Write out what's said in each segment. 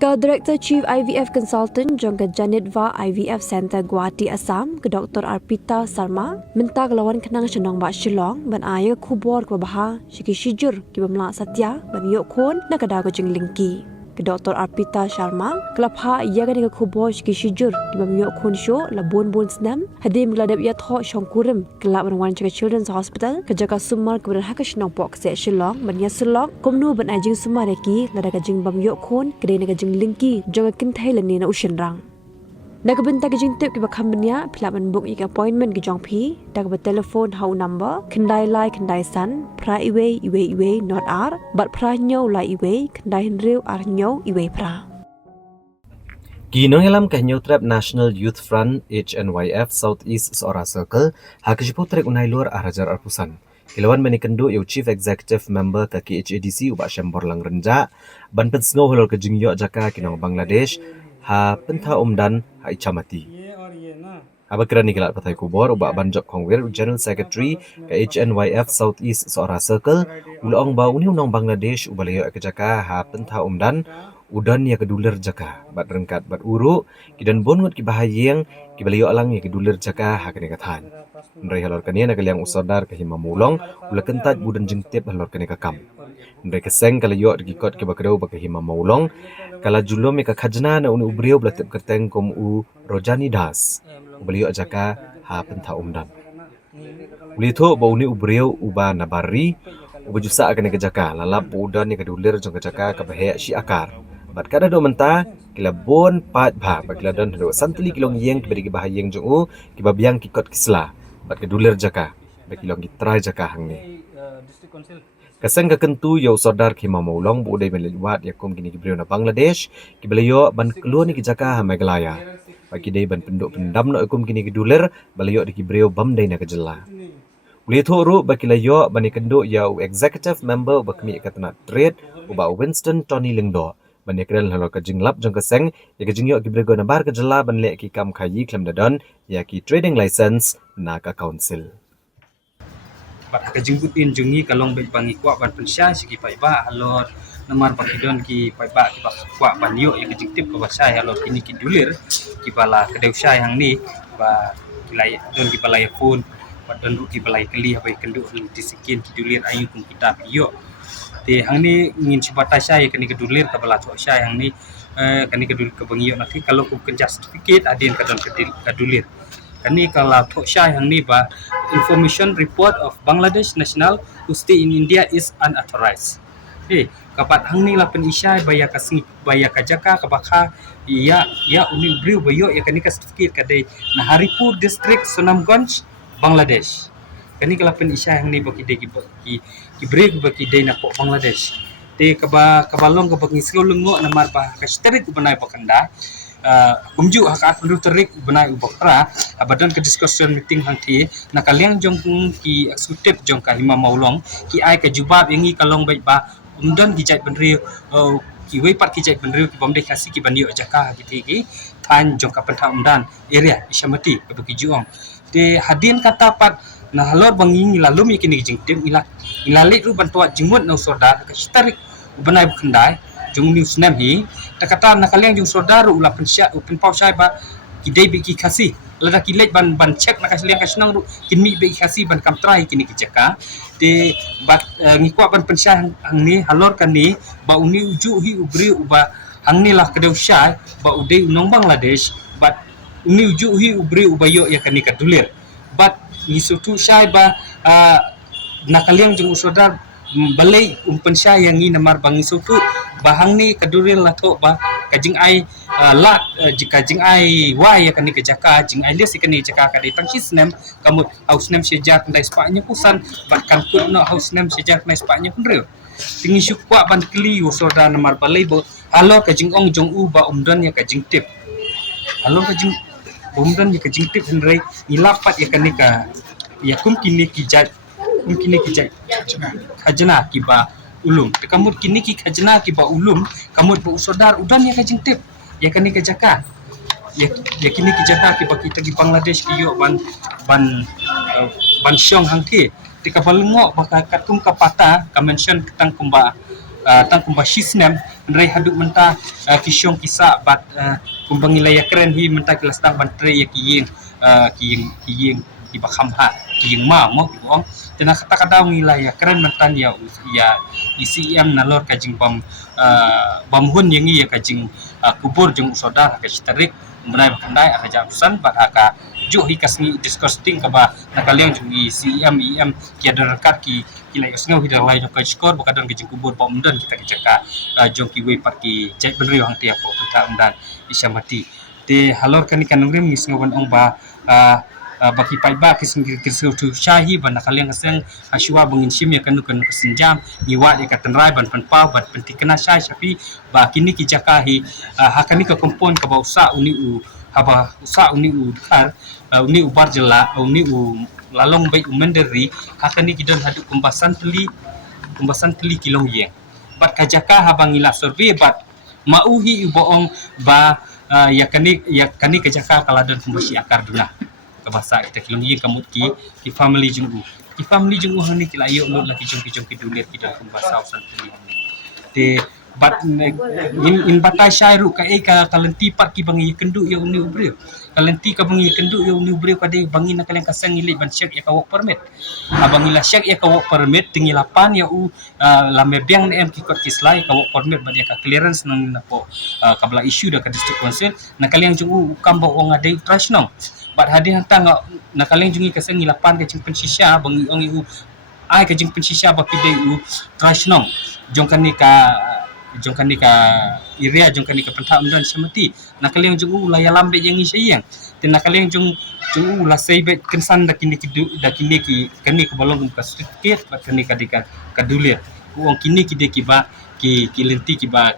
Director Chief IVF Consultant jangka Janitva IVF Center Guwahati Assam ke Dr. Arpita Sarma minta kelawan kenang senang bak Shillong ban aya kubor ke baha shiki shijur ki bamla satya ban yok khon na kada ko jinglingki ke Dr. Arpita Sharma kelapha ia kan ke kubor shiki shijur ki bam yok khon sho la bon snam hadim gladap ya tho shongkurim kelap ban wan Children's Hospital ke jaga sumar ke ban hakash nang pok se Shillong ban ya Shillong komnu ban ajing sumar ki la daga jing bam yok khon ke na jing lingki jaga kin thailani na ushin rang Nagabenta ke jing tip ke bakam benya pilaman book ik appointment ke jong phi dak ba telephone hau number kendai lai kendai san pra iwe not ar but pra nyo lai iwe kendai henriu ar nyo iwe pra Ginong alam kanyo trap National Youth Front HNYF Southeast Seora Circle hakijipo trek unai luar arajar arpusan Kilawan menikendo yo Chief Executive Member ke KHADC ubak Syambor Lang Renja ban pensngau holor ke jingyo jaka kinong Bangladesh ha pentha umdan ha ichamati Abakira ni kilat patai kubor ubak banjok kongwir General Secretary ke HNYF Southeast Seora Circle ulong ba uni unong Bangladesh ubalayo ke jaka ha pentha umdan udan ya kedulir jaka bat rengkat bat uru kidan bongut ki bahayeng ki balayo alang ya kedulir jaka ha kene kathan Nrai halor kania na kaliang usadar ke hima mulong ula kentat budan jengtip halor kene kakam Nrai keseng kala yo gikot ke bakreu bak hima mulong kala julom ya khajna na uni ubriyo blatip kerteng kom u Rojani Das ubaliyo jaka ha pentha umdan ulitho ba uni ubriyo uba nabari ubajusa akane kejaka lalap udan ya kedulir jong kejaka ke bahaya si akar bat kada do menta kila bon pat bha bakila don do santli kilong yeng kibari ki bahayeng jong u kibabiang kikot kisla bat kedulir jaka bakilong gitrai jaka hangni Kaseng kekentu yo sodar ki mamulong bu dai melewat yakum kini kibriyo na Bangladesh kibalayo ban keluar ni kijaka ha Meghalaya bagi dai ban penduk pendam no yakum kini kidulir balayo di kibriyo bam dai na kejela Ulitho ru bakilayo bani kendo ya executive member bakmi katna trade uba Winston Tony Lingdo bani kren halo ka jinglap jong kaseng ya ka jingyo kibriyo na bar kejela ban le ki kam khayi klem dadon ya ki trading license na ka council Bat ka jingbutin jungi kalong bai bangi kwa ban pensya sigi pai ba alor namar pakidon ki pai ba ki kwa ban yo ya jingtip ka basai alor kini ki dulir ki bala kedeu syai hang ni ba kilai don ki balai phone ba don ki balai keli bai kendu disikin ki dulir ayu kum kita yo te hang ni ngin sibata syai kini ki dulir ka bala cho syai hang ni kani ki dulir ka bangi yo nanti kalau ku kerja certificate adin ka don ka dulir Kani kalau thok syai hang ni ba information report of Bangladesh national who stay in India is unauthorized. Kapat hang ni lapen isyai baya kasing baya kajaka kabakha ya uni briu bayo ya kani ka certificate kadai na Haripur district Sunamganj Bangladesh. Kani kalapen isyai hang ni baki dei ki briu baki dei na po Bangladesh. Te kabalong ka bagi lengo na marba ka sterik banai bakanda kumju hak aklu terik benai ubakra abadan ke discussion meeting hangti na kaliang jong ki eksekutif jong ka hima maulong ki ai ka jubab yangi kalong bai ba umdan ki jai benri ki wei pat ki jai benri ki bomde khasi ki bandio jaka ki than jong ka pentha umdan area isyamati ke buki juong te hadin kata pat na halor bangi lalum yakini jingtim ilalik ru bantuat jingmut na usodar ka starik benai bekendai jong news nam hi takata nakaliang jong saudara ula pensya open pau syai ba kidai beki kasi lada kilet ban check nakasliang kasnang ru kinmi beki kasi ban kamtrai kini kijaka te bat ngikwa ban pensya hang ni halor kan ni ba uni uju hi ubri uba hang ni lah kedau syai ba udai unong Bangladesh bat uni uju hi ubri ubayo ya kani kadulir bat ngisutu syai ba nakaliang jong saudara balai pensya yang ni namar bangi suku bahang ni kaduril lato ba kajing ai lat jika jing ai wai akan ni kejaka jing ai les ikan ni jaka kadai tangkis nem kamu house nem sejak ndai spanya kusan bahkan kun no house nem sejak ndai spanya pun real tingi syukwa ban kli usoda namar balai bo halo kajing ong jong u ba umdan ya kajing tip halo kajing umdan ya kajing tip hendrai ilapat ya kanika ya kum kini kijat mungkin kijat khajna kiba ulum kamu kini ki khajna kiba ulum kamu bu sodar udan ya kajing tip ya kani kejaka ya kini kijaka kiba kita di Bangladesh kiyo ban syong hangki tika balungo baka katung kapata ka mention ketang kumba tang kumba shisnem ndrai haduk menta kisyong kisa bat kumbang ilaya keren hi menta kelas tang bantre ya kiying di bakhamha kiying ma mo ong tena kata kata ngilaya keren mentan ya ICM nalor kajing bam hun yang ya kajing kubur jeng usoda ka tarik menai bakandai aja usan bat aka jo hi kasni disgusting kaba nakaliang jung ICM kia derekat ki kilai usngo hidang lai ka skor bakadang kajing kubur bom dan kita kecaka jong ki we pat ki jai benri hang tiap ko kita undan isyamati te halor kani kanungrim ngisngoban ong ba baki paiba kisingkir tu syahi ban nakaliang kaseng asyua bangin sim ya kanu kesenjam niwa ya katenrai ban penpau ban penti kena syai tapi ba kini ki jakahi hakani ka kompon ka bausa uni u haba usa uni u kar uni u barjela uni u lalong bai umenderi hakani kidon hadu kumbasan teli kilong yeng bat kajaka habang ila survey bat mauhi uboong ba yakani kajaka kaladon kumbashi akar duna kabasa kita kilong yeng kamut ki family jungu hani kila ayo lo laki jong ki dulir kita kumbasa usan teli te bat in batai syairu ka kalenti pat ki bangi kendu ya uni ubre kalenti ka bangi kendu ya uni ubre ka dei bangi na kalian kasang ngili ban syek ya ka work permit abang ila syek ya ka work permit tingi lapan ya lame biang em ki kot kislai ka work permit ba dia ka clearance nang na po kabla issue da ka district council na kalian jungu kamba wong adai trash nong bat hadi hantang na kalian jungi kasang ngilapan ka jing pensisya bangi ong iu ai ka jing pensisya ba pidai u trash nong jongkan ni ka area jongkan ni ka pentah undan semati nakaliang jungu laya lambe yang isayang ten nakaliang jungu la seibe kensan dakini ki kani ka balong ka sedikit bat kani ka dika kadulir uang kini ki de ki lenti ki ba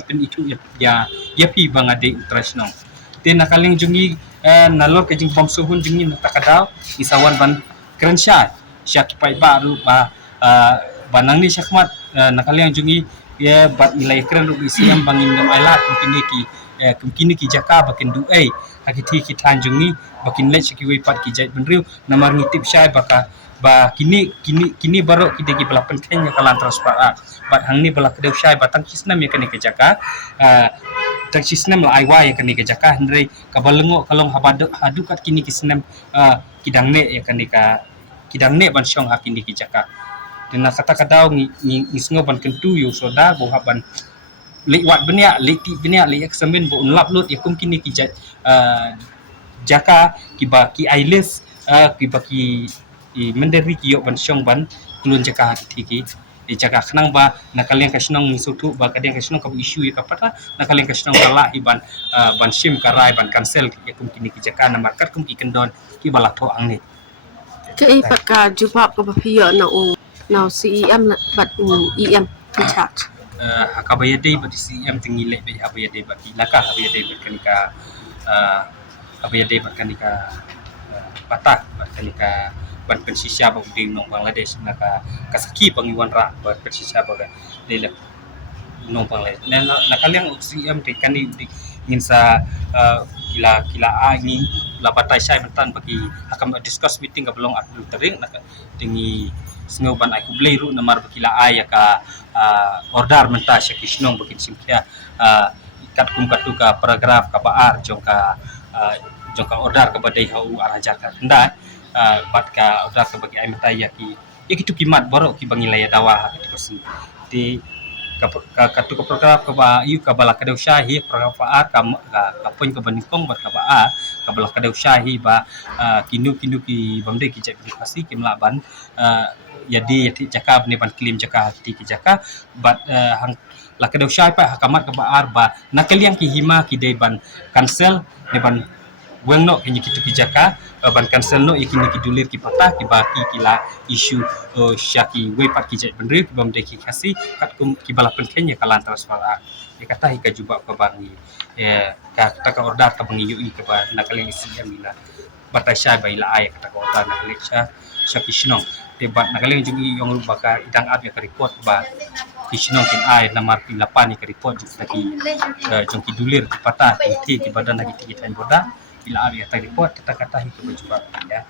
pen itu ya pi bang ade utrasnong ten nakaliang jungi nalor ka jing bom suhun jungi natakadaw isawan ban krensha syak pai baru banang ni syakmat nakaliang jungi ya bat nilai keren ru ICM bangin dam ala kini ki jaka bakin du hakiti ki tanjungi bakin le syaki we pat ki jait benriu namar ngitip syai baka ba kini baru ki degi bala penting kalan transfer bat hang ni bala kedau syai batang kisnam ya kani ke jaka tak kisnam la aiwa ya kani ke jaka hendrei kabalengo kalong hadu kat kini kisnam kidang ne ya kani ka kidang ne ban syong hakini ki jaka dina kata-kata ngisngo ban kentu yo soda bo haban liwat benia liti benia li eksamen bo unlap lut yakum kini ki jaka ki ailes ki menderi ki yo ban syong ban kulun jaka ki jaka khnang ba nakalian kasnong misutu ba kadeng kasnong ka issue ka pata nakalian kasnong kala iban ban sim karai ban cancel yakum kini ki jaka na markat kum ki kendon ki balatho angne ke ipaka jubab ka bapia now CEM but EM in charge hakabayade bat CEM tingile be habayade bat laka habayade bat kanika patah bat kanika ban pensisya ba ding nong Bangladesh naka kasaki pangiwan ra bat pensisya ba de nong Bangladesh nakaliang CEM tikani nginsa kila ni la batai syai mentan bagi hakam discuss meeting ka belong adu tering nak tingi sngoban ai kublei ru namar bakila ay ka ordar menta syakisnong bakin simkia kat kum katu ka paragraf ka baar jongka ordar ka badai hau arajar ka hendak bat ka ordar ka bagi ai menta ya kitu kimat borok ki bangilaya dawa ha katu di katu ka paragraf ka ba yu ka bala kadau syahi paragraf a ka poin ka banikong bat ka ba ka bala kadau syahi ba kinu ki bamde ki jek pasti ki melaban jadi jaka bne ban klaim jaka ti ki jaka bat hang la kadau syai pa hakamat ka baar ba nakaliang ki hima ki dei ban cancel ne ban wengno ki ki jaka ban cancel no ikini ki dulir ki patah ki baki kila isu syaki we pat ki jek benri ki bamde ki kasi kat kum ki bala pentkenya kalan transfer ya kata hika juba ka bangi ka ta ka order ka bangi yu ka ba nakaliang ICM ila batai syai ba ila ay kata ka order nakaliang syaki shnong debat nakaling jungi yung baka idang ab ya ka report ba kisnong kin ay namar pilapan ka report jung taki jung kidulir patah ti ki badan lagi ti tan boda bila ab ya ta report kata-kata hi ka juga ya